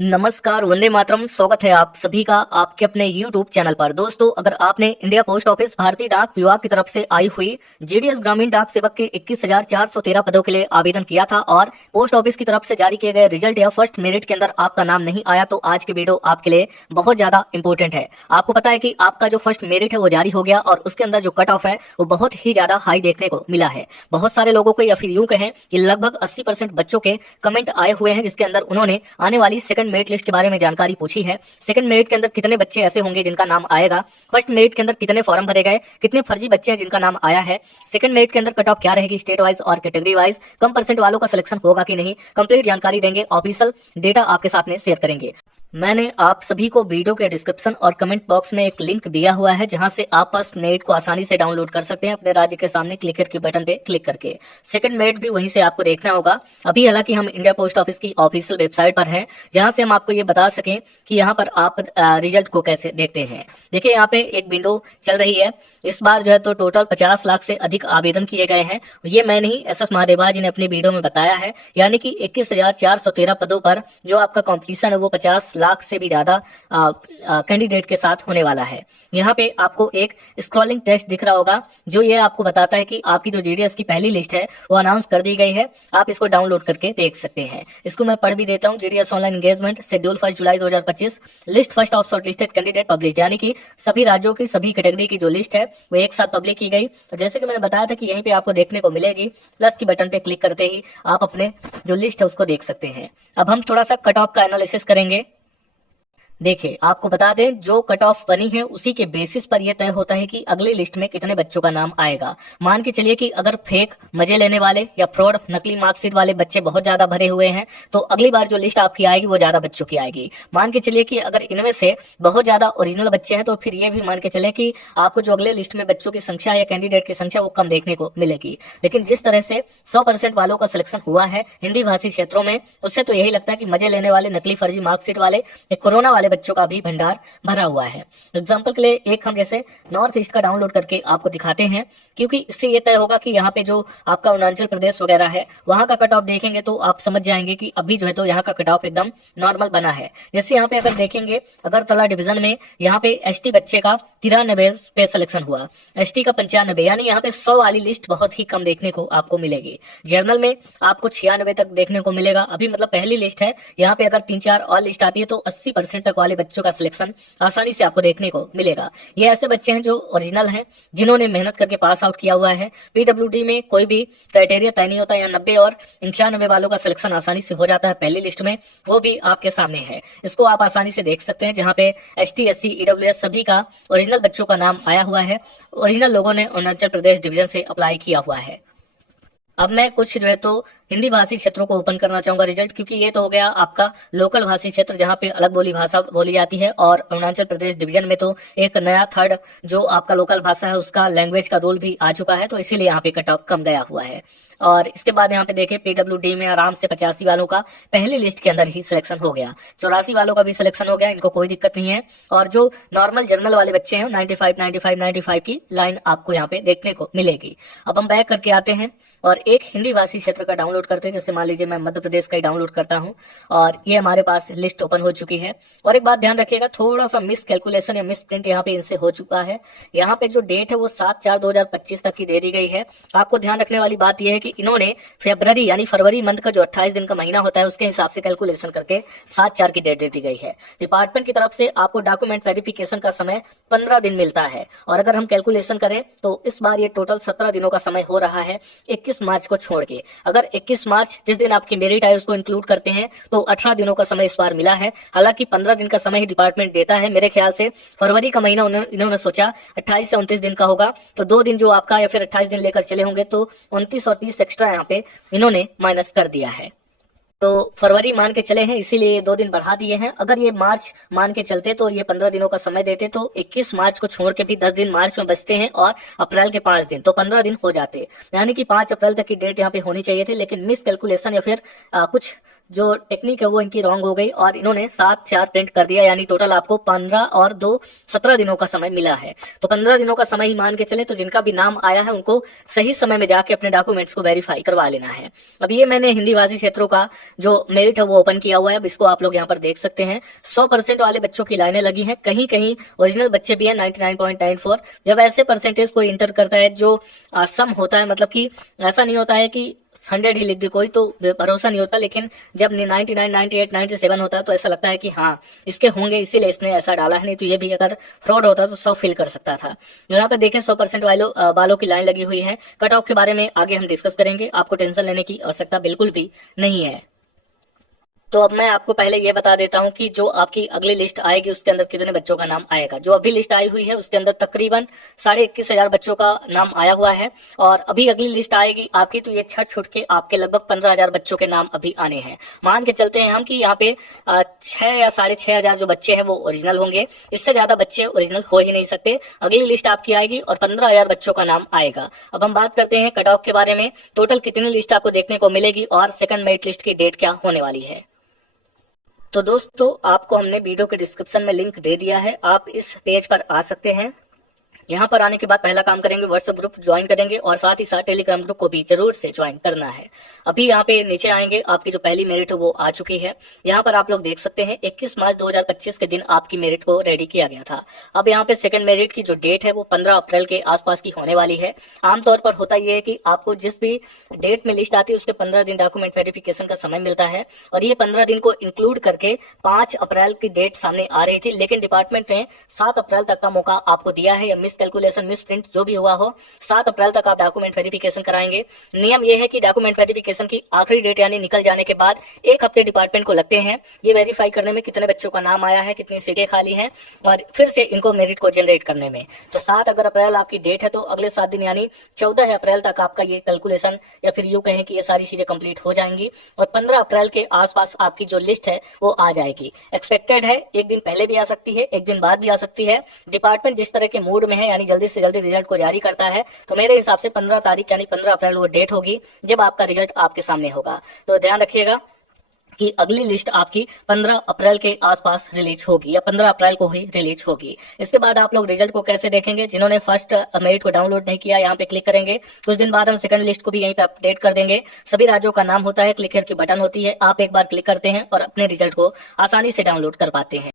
नमस्कार, वंदे मातरम। स्वागत है आप सभी का आपके अपने YouTube चैनल पर। दोस्तों, अगर आपने इंडिया पोस्ट ऑफिस भारतीय डाक विभाग की तरफ से आई हुई जीडीएस ग्रामीण डाक सेवक के 21,413 पदों के लिए आवेदन किया था और पोस्ट ऑफिस की तरफ से जारी किए गए रिजल्ट या फर्स्ट मेरिट के अंदर आपका नाम नहीं आया, तो आज की वीडियो आपके लिए बहुत ज्यादा इंपॉर्टेंट है। आपको पता है कि आपका जो फर्स्ट मेरिट है वो जारी हो गया और उसके अंदर जो कट ऑफ है वो बहुत ही ज्यादा हाई देखने को मिला है। बहुत सारे लोगों को या फिर यूं कहें कि लगभग 80% बच्चों के कमेंट आए हुए हैं, जिसके अंदर उन्होंने आने वाली सेकंड मेरिट लिस्ट के बारे में जानकारी पूछी है। सेकंड मेरिट के अंदर कितने बच्चे ऐसे होंगे जिनका नाम आएगा, फर्स्ट मेरिट के अंदर कितने फॉर्म भरे गए, कितने फर्जी बच्चे हैं जिनका नाम आया है, सेकंड मेरिट के अंदर कट ऑफ क्या रहेगी स्टेट वाइज और कैटेगरी वाइज, कम परसेंट वालों का सिलेक्शन होगा कि नहीं, कंप्लीट जानकारी देंगे, ऑफिशियल डेटा आपके साथ में शेयर करेंगे। मैंने आप सभी को वीडियो के डिस्क्रिप्शन और कमेंट बॉक्स में एक लिंक दिया हुआ है, जहां से आप फर्स्ट मेरिट को आसानी से डाउनलोड कर सकते हैं अपने राज्य के सामने क्लिकर के बटन पे क्लिक करके। सेकंड मेरिट भी वहीं से आपको देखना होगा। अभी हालांकि हम इंडिया पोस्ट ऑफिस की ऑफिशियल वेबसाइट पर हैं, जहां से हम आपको ये बता सकें कि यहाँ पर आप रिजल्ट को कैसे देखते हैं। देखिए, यहाँ पे एक विंडो चल रही है। इस बार जो है तो टोटल 50 लाख से अधिक आवेदन किए गए हैं। ये मैं नहीं, SS महादेवा जी ने अपनी वीडियो में बताया है। यानी कि 21,413 पदों पर जो आपका कॉम्पिटिशन है वो 50 लाख से भी ज्यादा कैंडिडेट के साथ होने वाला है। यहाँ पे आपको एक स्क्रॉलिंग टेस्ट दिख रहा होगा, जो ये आपको बताता है कि आपकी जो जीडीएस की पहली लिस्ट है वो अनाउंस कर दी गई है। आप इसको डाउनलोड करके देख सकते हैं। इसको मैं पढ़ भी देता हूँ। GDS online engagement schedule 1 July 2025 list first of shortlisted candidate publish, यानी कि सभी राज्यों की सभी कैटेगरी की जो लिस्ट है वो एक साथ पब्लिक की गई। तो जैसे कि मैंने बताया था कि यहीं पे आपको देखने को मिलेगी, प्लस की बटन पे क्लिक करते ही आप अपने जो लिस्ट है उसको देख सकते हैं। अब हम थोड़ा सा कट ऑफ का एनालिसिस करेंगे। देखिए, आपको बता दें, जो कट ऑफ बनी है उसी के बेसिस पर यह तय होता है कि अगली लिस्ट में कितने बच्चों का नाम आएगा। मान के चलिए कि अगर फेक मजे लेने वाले या फ्रॉड नकली मार्कशीट वाले बच्चे बहुत ज्यादा भरे हुए हैं, तो अगली बार जो लिस्ट आपकी आएगी वो ज्यादा बच्चों की आएगी। मान के चलिए कि अगर इनमें से बहुत ज्यादा ओरिजिनल बच्चे हैं, तो फिर ये भी मान के चले कि आपको जो अगले लिस्ट में बच्चों की संख्या या कैंडिडेट की संख्या वो कम देखने को मिलेगी। लेकिन जिस तरह से 100% वालों का सिलेक्शन हुआ है हिंदी भाषी क्षेत्रों में, उससे तो यही लगता है कि मजे लेने वाले नकली फर्जी मार्कशीट वाले या कोरोना वाले बच्चों का भी भंडार भरा हुआ है। एग्जाम्पल के लिए एक हम जैसे नॉर्थ ईस्ट का डाउनलोड करके आपको दिखाते हैं, क्योंकि इससे ये तय होगा कि यहाँ पे जो आपका अरुणाचल प्रदेश वगैरह है वहां का कट ऑफ देखेंगे तो आप समझ जाएंगे कि अभी जो है तो यहाँ का कट ऑफ एकदम नॉर्मल बना है। जैसे यहाँ पे अगर देखेंगे, अगरतला डिवीजन में यहाँ पे ST बच्चे का 93 पे सिलेक्शन हुआ, ST का 95, यानी यहाँ पे 100 वाली लिस्ट बहुत ही कम देखने को आपको मिलेगी। जर्नल में आपको 96 तक देखने को मिलेगा। अभी मतलब पहली लिस्ट है, यहाँ पे अगर 3-4 और लिस्ट आती है तो 80% तक वाले बच्चों का सिलेक्शन आसानी से आपको देखने को मिलेगा। ये ऐसे बच्चे हैं जो ओरिजिनल हैं, जिन्होंने मेहनत करके पास आउट किया हुआ है। PWD में कोई भी क्राइटेरिया तय नहीं होता। यहाँ 90 और 95 वालों का सिलेक्शन आसानी से हो जाता है पहली लिस्ट में, वो भी आपके सामने है। इसको आप आसानी से देख सकते हैं, जहाँ पे ST SC EWS सभी का ओरिजिनल बच्चों का नाम आया हुआ है। ओरिजिनल लोगों ने अरुणाचल प्रदेश डिवीजन से अप्लाई किया हुआ है। अब मैं कुछ जो है तो हिंदी भाषी क्षेत्रों को ओपन करना चाहूंगा रिजल्ट, क्योंकि ये तो हो गया आपका लोकल भाषी क्षेत्र जहाँ पे अलग बोली भाषा बोली जाती है, और अरुणाचल प्रदेश डिवीजन में तो एक नया थर्ड जो आपका लोकल भाषा है उसका लैंग्वेज का रूल भी आ चुका है, तो इसीलिए यहाँ पे कट ऑफ कम गया हुआ है। और इसके बाद यहाँ पे देखें, PWD में आराम से 85 वालों का पहली लिस्ट के अंदर ही सिलेक्शन हो गया, 84 वालों का भी सिलेक्शन हो गया, इनको कोई दिक्कत नहीं है। और जो नॉर्मल जर्नल वाले बच्चे हैं 95 की लाइन आपको यहाँ पे देखने को मिलेगी। अब हम बैक करके आते हैं और एक हिंदी भाषी क्षेत्र का डाउनलोड करते हैं। जैसे मान लीजिए मैं मध्य प्रदेश का ही डाउनलोड करता हूँ और ये हमारे पास लिस्ट ओपन हो चुकी है। और एक बात ध्यान रखिएगा, थोड़ा सा मिस कैलकुलेशन या मिस प्रिंट यहाँ पे इनसे हो चुका है। यहाँ पे जो डेट है वो 7/4/2025 तक की दे दी गई है। आपको ध्यान रखने वाली बात यह है कि इन्होंने फरवरी यानी फरवरी मंथ का जो 28 दिन का महीना होता है उसके हिसाब से कैलकुलेशन करके 7/4 की डेट दे दी गई है। डिपार्टमेंट की तरफ से आपको डॉक्यूमेंट वेरिफिकेशन का समय 15 दिन मिलता है, और अगर हम कैलकुलेशन करें तो इस बार ये टोटल 17 दिनों का समय हो रहा है 21 मार्च को छोड़ के। अगर 21 मार्च जिस दिन आपकी मेरिट है उसको इंक्लूड करते हैं तो 18 दिनों का समय इस बार मिला है। हालांकि 15 दिन का समय ही डिपार्टमेंट देता है। मेरे ख्याल से फरवरी का महीना इन्होंने सोचा 28 से 29 दिन का होगा, तो 2 दिन जो आपका या फिर 28 दिन लेकर चले होंगे, तो 29 और 30 एक्स्ट्रा यहाँ पे इन्होंने माइनस कर दिया है। तो फरवरी मान के चले हैं, इसीलिए ये 2 दिन बढ़ा दिए हैं। अगर ये मार्च मान के चलते तो ये 15 दिनों का समय देते, तो 21 मार्च को छोड़ के भी 10 दिन मार्च में बचते हैं और अप्रैल के 5 दिन, तो 15 दिन हो जाते। यानी कि 5 अप्रैल तक की डेट यहाँ पे होनी चाहिए थी, लेकिन मिस कैलकुलेशन या फिर कुछ जो टेक्निक है वो इनकी रॉन्ग हो गई और इन्होंने 7/4 प्रिंट कर दिया, यानी टोटल आपको 15 और 2 17 दिनों का समय मिला है। तो 15 दिनों का समय ही मान के चले, तो जिनका भी नाम आया है उनको सही समय में जाके अपने डॉक्यूमेंट्स को वेरीफाई करवा लेना है। अब ये मैंने हिंदी भाषी क्षेत्रों का जो मेरिट है वो ओपन किया हुआ है। अब इसको आप लोग यहाँ पर देख सकते हैं। 100% वाले बच्चों की लाइनें लगी हैं, कहीं कहीं ओरिजिनल बच्चे भी हैं 99.94। जब ऐसे परसेंटेज कोई इंटर करता है जो सम होता है, मतलब कि ऐसा नहीं होता है कि 100 ही लिख दे कोई, तो भरोसा नहीं होता, लेकिन जब 99, 98, 97 होता है तो ऐसा लगता है कि हाँ इसके होंगे, इसीलिए इसने ऐसा डाला है, नहीं तो ये भी अगर फ्रॉड होता तो 100 फिल कर सकता था। यहाँ पे देखें 100% वालों की लाइन लगी हुई है। कट ऑफ के बारे में आगे हम डिस्कस करेंगे, आपको टेंशन लेने की आवश्यकता बिल्कुल भी नहीं है। तो अब मैं आपको पहले ये बता देता हूं कि जो आपकी अगली लिस्ट आएगी उसके अंदर कितने बच्चों का नाम आएगा। जो अभी लिस्ट आई हुई है उसके अंदर तकरीबन 21,500 बच्चों का नाम आया हुआ है, और अभी अगली लिस्ट आएगी आपकी तो ये छट छुट के आपके लगभग 15,000 बच्चों के नाम अभी आने हैं। मान के चलते हैं हम कि यहाँ पे 6 या 6,500 जो बच्चे हैं वो ओरिजिनल होंगे, इससे ज्यादा बच्चे ओरिजिनल हो ही नहीं सकते। अगली लिस्ट आपकी आएगी और 15,000 बच्चों का नाम आएगा। अब हम बात करते हैं कट ऑफ के बारे में, टोटल कितनी लिस्ट आपको देखने को मिलेगी और सेकंड मेरिट लिस्ट की डेट क्या होने वाली है। तो दोस्तों आपको हमने वीडियो के डिस्क्रिप्शन में लिंक दे दिया है, आप इस पेज पर आ सकते हैं। यहाँ पर आने के बाद पहला काम करेंगे व्हाट्सएप ग्रुप ज्वाइन करेंगे, और साथ ही साथ टेलीग्राम ग्रुप को भी जरूर से ज्वाइन करना है। अभी यहाँ पे नीचे आएंगे, आपकी जो पहली मेरिट है वो आ चुकी है। यहाँ पर आप लोग देख सकते हैं 21 मार्च 2025 के दिन आपकी मेरिट को रेडी किया गया था। अब यहाँ पे सेकंड मेरिट की जो डेट है वो 15 अप्रैल के आसपास की होने वाली है। आमतौर पर होता यह है कि आपको जिस भी डेट में लिस्ट आती है उसके 15 दिन डॉक्यूमेंट वेरिफिकेशन का समय मिलता है, और ये 15 दिन को इंक्लूड करके 5 अप्रैल की डेट सामने आ रही थी, लेकिन डिपार्टमेंट ने 7 अप्रैल तक का मौका आपको दिया है, या मिस कैलकुलेशन मिस प्रिंट जो भी हुआ हो 7 अप्रैल तक आप डॉक्यूमेंट वेरिफिकेशन कराएंगे। नियम यह है कि डॉक्यूमेंट वेरिफिकेशन की आखिरी डेट यानी निकल जाने के बाद 1 हफ्ते डिपार्टमेंट को लगते हैं ये वेरीफाई करने में कितने बच्चों का नाम आया है, कितनी सीटें खाली हैं, और फिर से इनको मेरिट को जनरेट करने में। तो 7 अगर अप्रैल आपकी डेट है तो अगले 7 दिन यानी 14 अप्रैल तक आपका ये कैलकुलेशन या फिर यूं कहें कि ये सारी चीजें कंप्लीट हो जाएंगी, और 15 अप्रैल के आसपास आपकी जो लिस्ट है वो आ जाएगी। एक्सपेक्टेड है एक दिन पहले भी आ सकती है, एक दिन बाद भी आ सकती है। डिपार्टमेंट जिस तरह के मूड में है, यानी जल्दी से जल्दी रिजल्ट को जारी करता है, तो मेरे हिसाब से 15 तारीख यानी 15 अप्रैल वो डेट होगी जब आपका रिजल्ट आपके सामने होगा। तो ध्यान रखिएगा कि अगली लिस्ट आपकी 15 अप्रैल के आसपास रिलीज होगी, या 15 अप्रैल को ही रिलीज होगी। इसके बाद आप लोग रिजल्ट को कैसे देखेंगे, जिन्होंने फर्स्ट मेरिट को डाउनलोड नहीं किया यहाँ पे क्लिक करेंगे, कुछ दिन बाद हम सेकंड लिस्ट को भी यहीं पे अपडेट कर देंगे। सभी राज्यों का नाम होता है, क्लिक हियर की बटन होती है, आप एक बार क्लिक करते हैं और अपने रिजल्ट को आसानी से डाउनलोड कर पाते हैं।